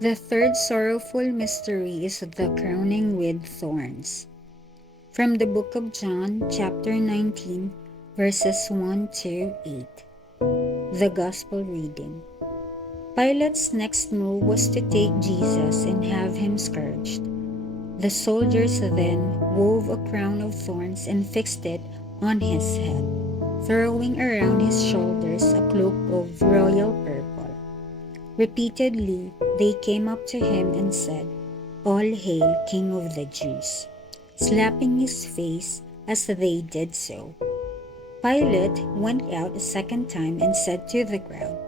The third sorrowful mystery is the crowning with thorns. From the book of John, chapter 19, verses 1 to 8. The Gospel reading. Pilate's next move was to take Jesus and have him scourged. The soldiers then wove a crown of thorns and fixed it on his head, throwing around his shoulders a cloak of royal purple. Repeatedly, they came up to him and said, "All hail, King of the Jews," slapping his face as they did so. Pilate went out a second time and said to the crowd,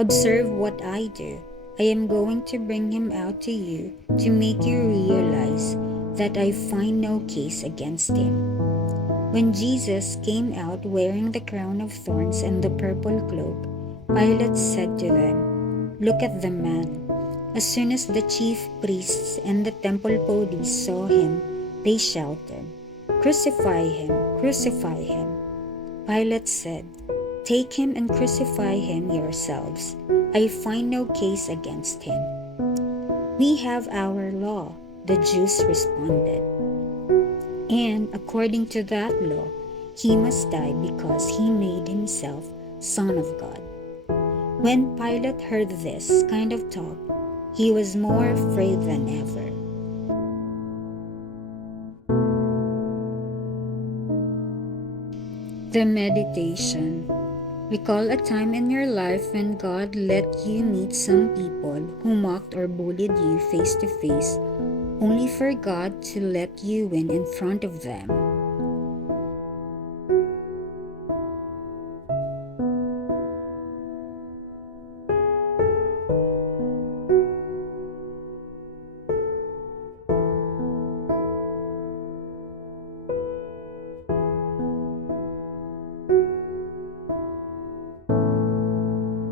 "Observe what I do. I am going to bring him out to you to make you realize that I find no case against him." When Jesus came out wearing the crown of thorns and the purple cloak, Pilate said to them, "Look at the man." As soon as the chief priests and the temple police saw him, they shouted, "Crucify him! Crucify him!" Pilate said, "Take him and crucify him yourselves. I find no case against him." "We have our law," the Jews responded. "And according to that law, he must die because he made himself Son of God." When Pilate heard this kind of talk, he was more afraid than ever. The meditation. Recall a time in your life when God let you meet some people who mocked or bullied you face to face, only for God to let you win in front of them.